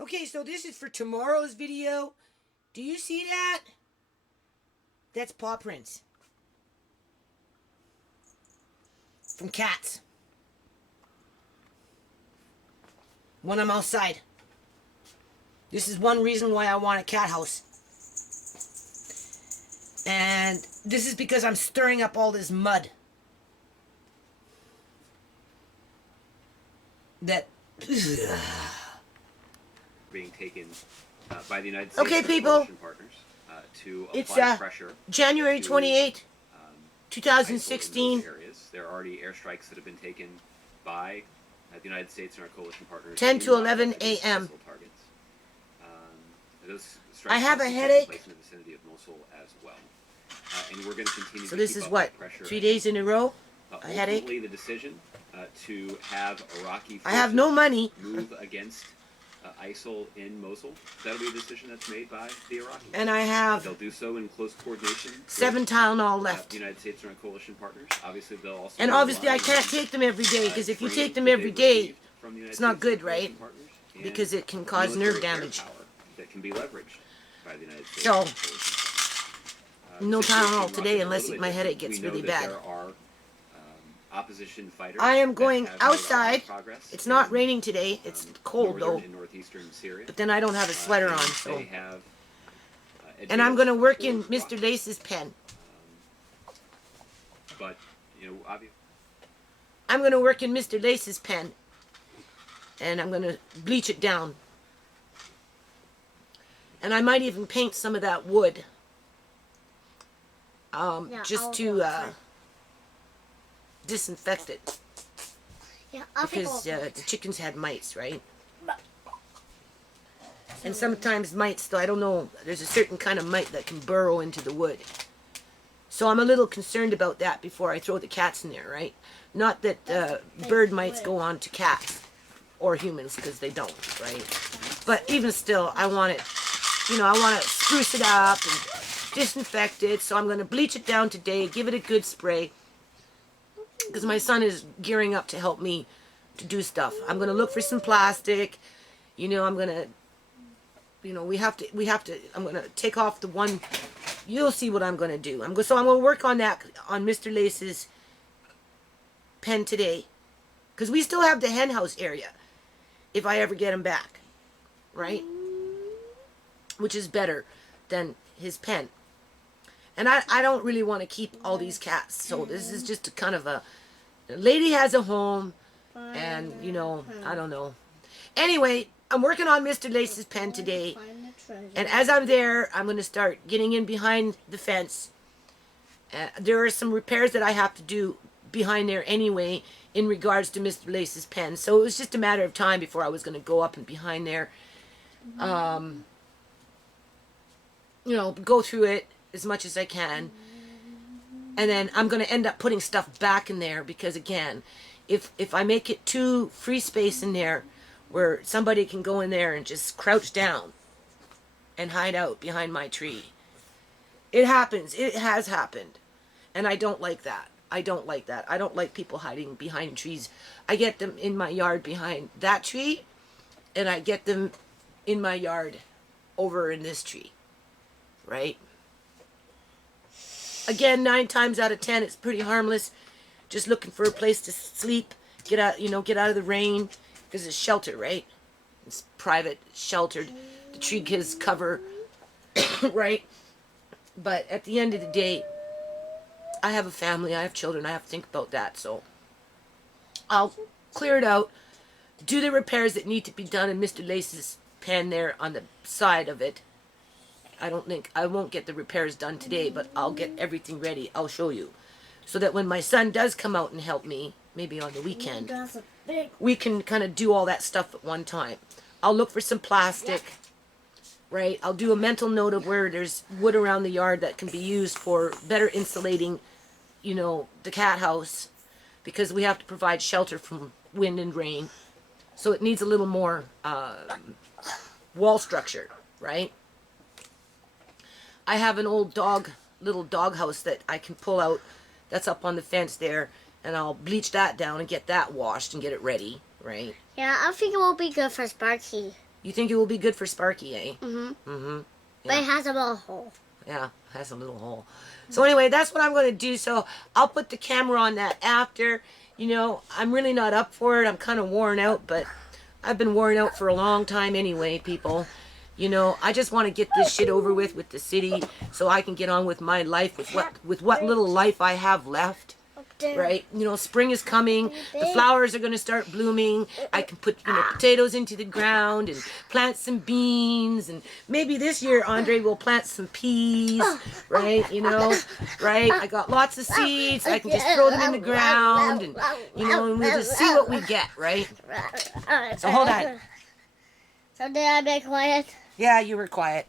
Okay, so this is for tomorrow's video. Do you see that? That's paw prints. From cats. When I'm outside. This is one reason why I want a cat house. And this is because I'm stirring up all this mud. That... being taken by the United States okay, people. coalition partners to apply pressure. January 28, 2016. 2016. There are already airstrikes that have been taken by the United States and our coalition partners. 10 to 11 a.m. I have a headache. In the vicinity of Mosul as well. And we're going to continue so to this keep is up what, pressure 3 days in a row? A headache? Ultimately, the decision to have Iraqi I have no money. move against ISIL in Mosul. That'll be a decision that's made by the Iraqis. And I have They'll do so in close coordination. 7 Tylenol left. The United States and our coalition partners. Obviously, they'll also. And obviously, I can't take them every day because if you take them every day, it's not good, right? Because it can cause nerve damage. That can be leveraged by the United States. So, no Tylenol today unless my headache gets really bad. Opposition fighters. I am going outside. It's not raining today. It's cold though. But then I don't have a sweater on, so. And I'm going to work in Mr. Lace's pen. But you know, obviously. I'm going to work in Mr. Lace's pen, and I'm going to bleach it down. And I might even paint some of that wood, just to disinfect it. Yeah, because the chickens had mites, right? And sometimes mites, though, I don't know, there's a certain kind of mite that can burrow into the wood. So I'm a little concerned about that before I throw the cats in there, right? Not that bird mites go on to cats or humans, because they don't, right? But even still, I want it, you know, I want to spruce it up and disinfect it. So I'm going to bleach it down today, give it a good spray, because my son is gearing up to help me to do stuff. I'm going to look for some plastic. You know, I'm going to, you know, we have to, I'm going to take off the one, you'll see what I'm going to do. So I'm going to work on that, on Mr. Lace's pen today. Because we still have the hen house area, if I ever get him back, right? Which is better than his pen. And I don't really want to keep all these cats. So this is just a kind of a lady has a home. And, you know, I don't know. Anyway, I'm working on Mr. Lace's pen today. And as I'm there, I'm going to start getting in behind the fence. There are some repairs that I have to do behind there anyway in regards to Mr. Lace's pen. So it was just a matter of time before I was going to go up and behind there. You know, go through it as much as I can, and then I'm going to end up putting stuff back in there because, again, if I make it too free space in there where somebody can go in there and just crouch down and hide out behind my tree, it happens. It has happened, and I don't like that. I don't like that. I don't like people hiding behind trees. I get them in my yard behind that tree, and I get them in my yard over in this tree, right? Again, 9 times out of 10, it's pretty harmless. Just looking for a place to sleep, get out, you know, get out of the rain, because it's shelter, right? It's private, sheltered. The tree gives cover, right? But at the end of the day, I have a family, I have children, I have to think about that. So I'll clear it out, do the repairs that need to be done in Mr. Lace's pen there on the side of it. I won't get the repairs done today, but I'll get everything ready. I'll show you. So that when my son does come out and help me, maybe on the weekend, we can kind of do all that stuff at one time. I'll look for some plastic, right? I'll do a mental note of where there's wood around the yard that can be used for better insulating, you know, the cat house, because we have to provide shelter from wind and rain. So it needs a little more wall structure, right? I have an old little dog house that I can pull out that's up on the fence there, and I'll bleach that down and get that washed and get it ready, right? Yeah, I think it will be good for Sparky. You think it will be good for Sparky, eh? Mm-hmm. Mm-hmm. But Yeah. it has a little hole. Yeah, has a little hole. So anyway, that's what I'm going to do. So I'll put the camera on that after. You know, I'm really not up for it. I'm kind of worn out, but I've been worn out for a long time anyway, people. You know, I just want to get this shit over with the city, so I can get on with my life, with what little life I have left. Right? You know, spring is coming. The flowers are going to start blooming. I can put, you know, potatoes into the ground and plant some beans. And maybe this year, Andre, will plant some peas. Right? You know, right? I got lots of seeds. I can just throw them in the ground. And, you know, and we'll just see what we get, right? So hold on. So did I be quiet? Yeah, you were quiet.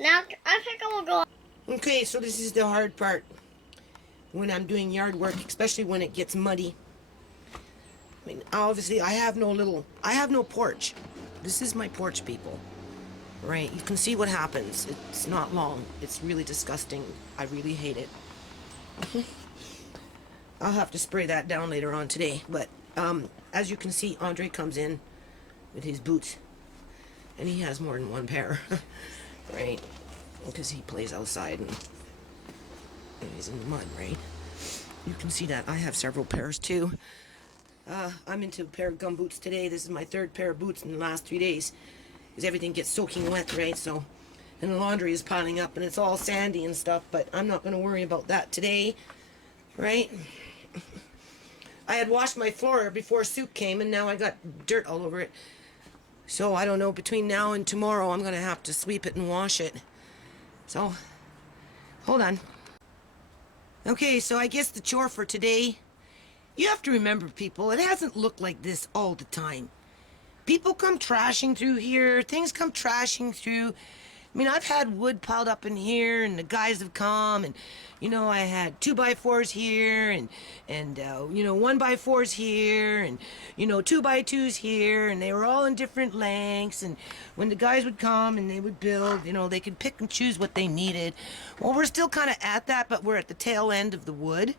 Now I think I will go. Okay, so this is the hard part. When I'm doing yard work, especially when it gets muddy. I mean, obviously, I have no porch. This is my porch, people. Right? You can see what happens. It's not long. It's really disgusting. I really hate it. I'll have to spray that down later on today. But, as you can see, Andre comes in with his boots. And he has more than one pair. Right? Because he plays outside and he's in the mud, right? You can see that I have several pairs too. I'm into a pair of gum boots today. This is my third pair of boots in the last 3 days. Because everything gets soaking wet, right? So, and the laundry is piling up and it's all sandy and stuff, but I'm not going to worry about that today, right? I had washed my floor before Soup came and now I got dirt all over it. So I don't know, between now and tomorrow I'm going to have to sweep it and wash it. So, hold on. Okay, so I guess the chore for today, you have to remember, people, it hasn't looked like this all the time. People come trashing through here, things come trashing through. I mean, I've had wood piled up in here, and the guys have come, and, you know, I had 2x4s here, and you know, 1x4s here, and, you know, 2x2s here, and they were all in different lengths, and when the guys would come and they would build, you know, they could pick and choose what they needed. Well, we're still kind of at that, but we're at the tail end of the wood,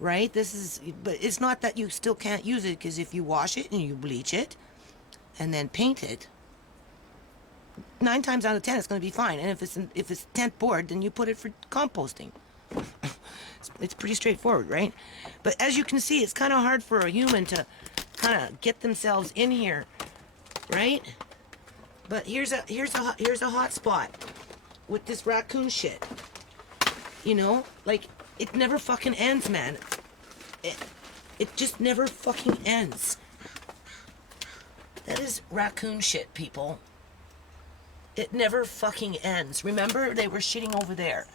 right? But it's not that you still can't use it, because if you wash it and you bleach it, and then paint it, 9 times out of 10 it's going to be fine. And if it's tent board, then you put it for composting. It's pretty straightforward, right? But as you can see, it's kind of hard for a human to kind of get themselves in here, right? But here's a hot spot with this raccoon shit. You know, like, it never fucking ends, man. It just never fucking ends. That is raccoon shit, people. It never fucking ends. Remember, they were shitting over there.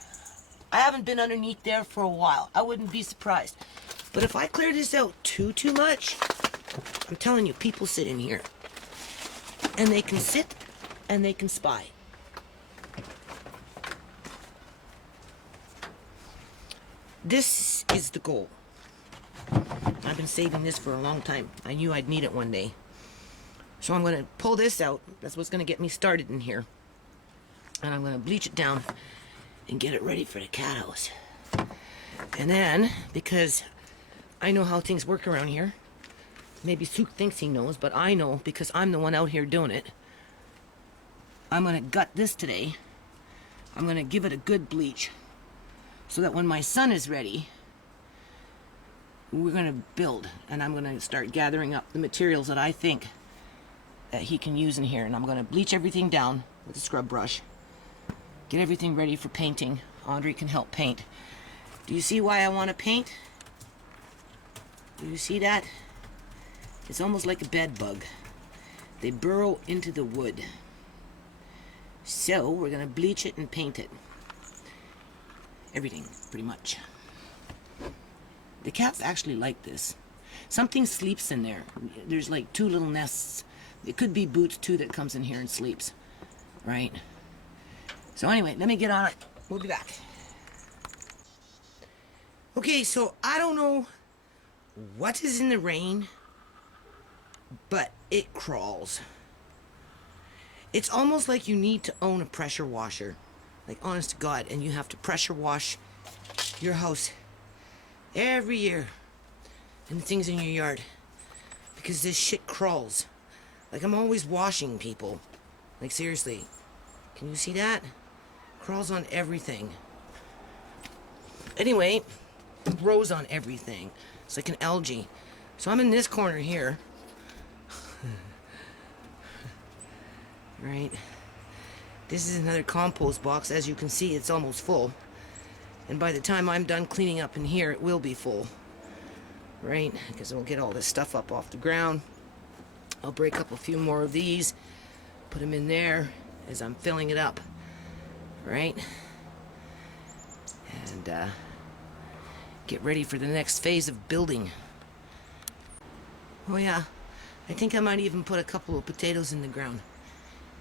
I haven't been underneath there for a while. I wouldn't be surprised. But if I clear this out too much, I'm telling you, people sit in here. And they can sit and they can spy. This is the goal. I've been saving this for a long time. I knew I'd need it one day. So I'm going to pull this out. That's what's going to get me started in here. And I'm going to bleach it down and get it ready for the cat house. And then, because I know how things work around here, maybe Sook thinks he knows, but I know because I'm the one out here doing it. I'm going to gut this today. I'm going to give it a good bleach so that when my son is ready, we're going to build. And I'm going to start gathering up the materials that I think that he can use in here, and I'm going to bleach everything down with a scrub brush. Get everything ready for painting. Andre can help paint. Do you see why I want to paint? Do you see that? It's almost like a bed bug. They burrow into the wood. So we're going to bleach it and paint it. Everything, pretty much. The cats actually like this. Something sleeps in there. There's like 2 little nests. It could be Boots too that comes in here and sleeps, right? So anyway, let me get on it. We'll be back. Okay, so I don't know what is in the rain, but it crawls. It's almost like you need to own a pressure washer. Like, honest to God, and you have to pressure wash your house every year and the things in your yard, because this shit crawls. Like I'm always washing people. Like seriously. Can you see that? Crawls on everything. Anyway, grows on everything. It's like an algae. So I'm in this corner here. Right. This is another compost box. As you can see, it's almost full. And by the time I'm done cleaning up in here, it will be full. Right? Because we'll get all this stuff up off the ground. I'll break up a few more of these. Put them in there as I'm filling it up. Right? And get ready for the next phase of building. Oh yeah. I think I might even put a couple of potatoes in the ground.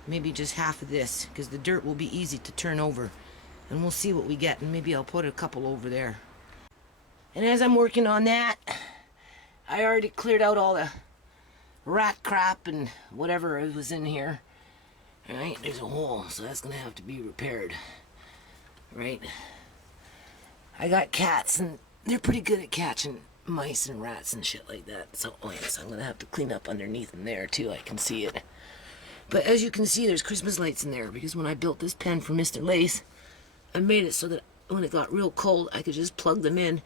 Maybe just half of this, because the dirt will be easy to turn over. And we'll see what we get, and maybe I'll put a couple over there. And as I'm working on that, I already cleared out all the rat crap and whatever was in here. Alright, there's a hole, so that's gonna have to be repaired. Right? I got cats, and they're pretty good at catching mice and rats and shit like that. So, oh yes, I'm gonna have to clean up underneath in there too. I can see it. But as you can see, there's Christmas lights in there, because when I built this pen for Mr. Lace, I made it so that when it got real cold, I could just plug them in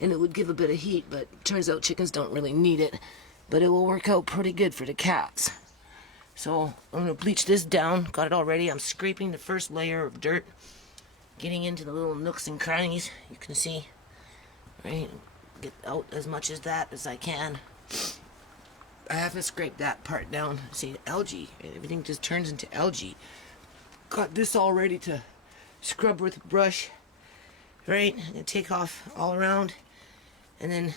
and it would give a bit of heat. But it turns out chickens don't really need it, but it will work out pretty good for the cats. So I'm gonna bleach this down. Got it all ready. I'm scraping the first layer of dirt, getting into the little nooks and crannies. You can see, right? Get out as much of that as I can. I haven't scraped that part down. See, algae. Everything just turns into algae. Got this all ready to scrub with a brush. Right? And take off all around. And then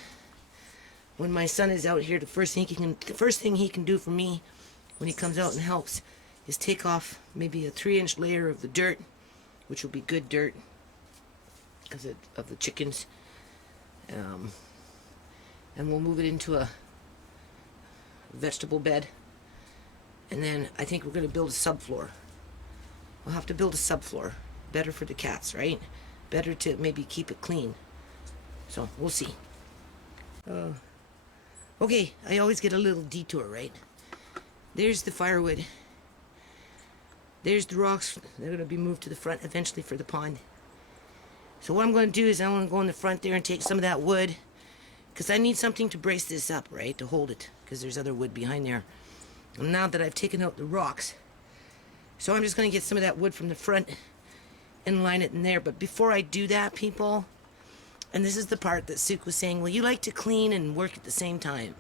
when my son is out here, the first thing he can do for me when he comes out and helps is take off maybe a 3-inch layer of the dirt, which will be good dirt because of the chickens. And we'll move it into a vegetable bed, and then I think we're going to build a subfloor. We'll have to build a subfloor. Better for the cats, right? Better to maybe keep it clean. So we'll see. Okay, I always get a little detour, right? There's the firewood. There's the rocks. They're going to be moved to the front eventually for the pond. So what I'm going to do is I want to go in the front there and take some of that wood, because I need something to brace this up, right? To hold it, because there's other wood behind there. And now that I've taken out the rocks, so I'm just going to get some of that wood from the front and line it in there. But before I do that, people, and this is the part that Suk was saying, well, you like to clean and work at the same time.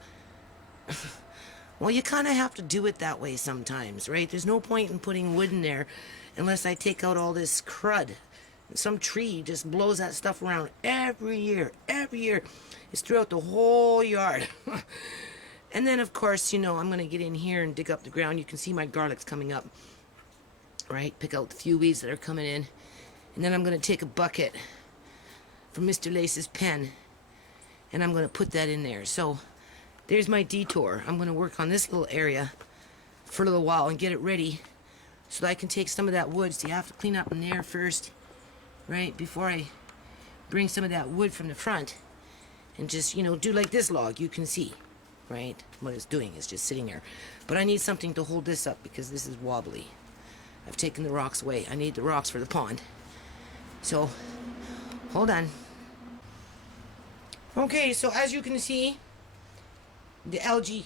Well, you kind of have to do it that way sometimes, right? There's no point in putting wood in there unless I take out all this crud. Some tree just blows that stuff around every year. Every year. It's throughout the whole yard. And then, of course, you know, I'm going to get in here and dig up the ground. You can see my garlic's coming up. Right? Pick out the few weeds that are coming in. And then I'm going to take a bucket from Mr. Lace's pen, and I'm going to put that in there. So there's my detour. I'm going to work on this little area for a little while and get it ready so that I can take some of that wood. So you have to clean up in there first, right, before I bring some of that wood from the front and just, you know, do like this log. You can see, right, what it's doing is just sitting there. But I need something to hold this up because this is wobbly. I've taken the rocks away. I need the rocks for the pond. So, hold on. Okay, so as you can see, the algae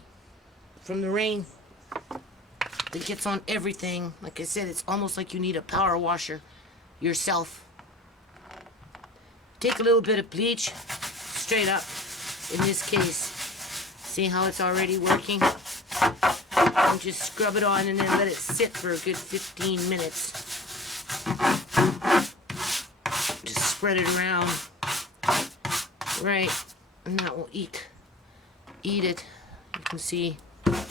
from the rain that gets on everything. Like I said, it's almost like you need a power washer yourself. Take a little bit of bleach, straight up, in this case. See how it's already working? And just scrub it on and then let it sit for a good 15 minutes. Just spread it around. Right, and that will eat it. You can see. Just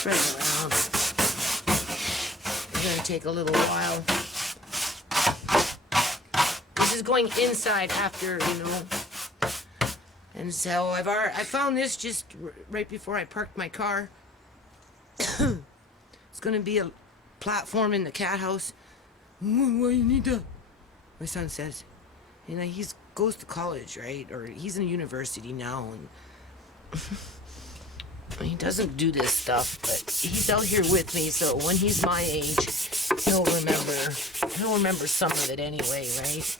spread it around. It's gonna take a little while. This is going inside after, you know. And so I found this just right before I parked my car. It's gonna be a platform in the cat house. Why you need that? My son says. You know, he goes to college, right? Or he's in university now, and He doesn't do this stuff, but he's out here with me, so when he's my age, he'll remember some of it anyway, right?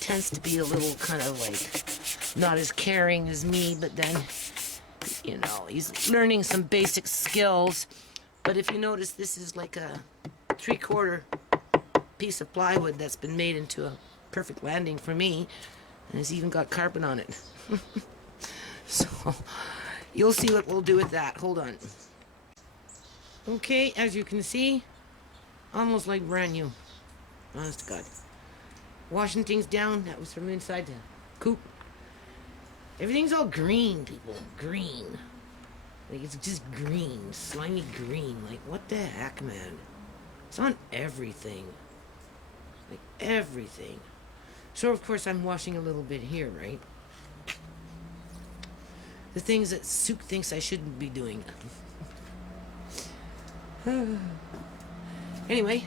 Tends to be a little kind of like not as caring as me, but then, you know, he's learning some basic skills. But if you notice, this is like a 3/4 piece of plywood that's been made into a perfect landing for me, and it's even got carpet on it. So you'll see what we'll do with that. Hold on. Okay, as you can see, almost like brand new. Honest to God. Washing things down, that was from inside the coop. Everything's all green, people. Green. Like, it's just green. Slimy green. Like, what the heck, man? It's on everything. Like, everything. So, of course, I'm washing a little bit here, right? The things that Sook thinks I shouldn't be doing. Anyway,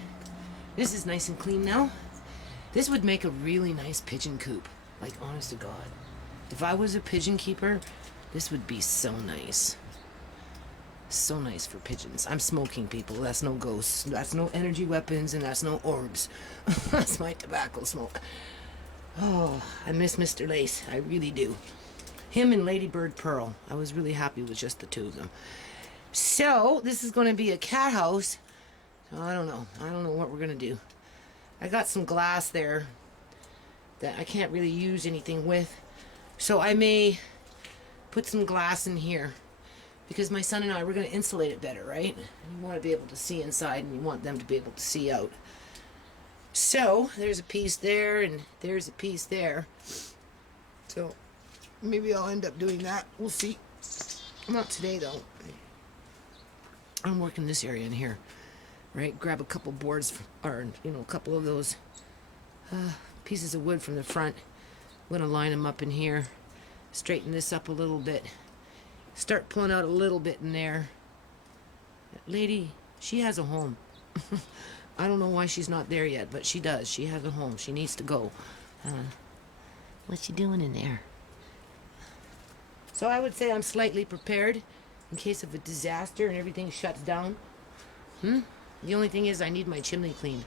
this is nice and clean now. This would make a really nice pigeon coop. Like, honest to God. If I was a pigeon keeper, this would be so nice. So nice for pigeons. I'm smoking, people. That's no ghosts. That's no energy weapons, and that's no orbs. That's my tobacco smoke. Oh, I miss Mr. Lace. I really do. Him and Ladybird Pearl. I was really happy with just the two of them. So, this is going to be a cat house. So, I don't know. I don't know what we're going to do. I got some glass there that I can't really use anything with. So, I may put some glass in here. Because my son and I, we're going to insulate it better, right? And you want to be able to see inside, and you want them to be able to see out. So, there's a piece there, and there's a piece there. So, maybe I'll end up doing that. We'll see. Not today, though. I'm working this area in here, right? Grab a couple boards, or, you know, a couple of those pieces of wood from the front. I'm going to line them up in here. Straighten this up a little bit. Start pulling out a little bit in there. That lady, she has a home. I don't know why she's not there yet, but she does. She has a home. She needs to go. What's she doing in there? So I would say I'm slightly prepared in case of a disaster and everything shuts down. The only thing is I need my chimney cleaned.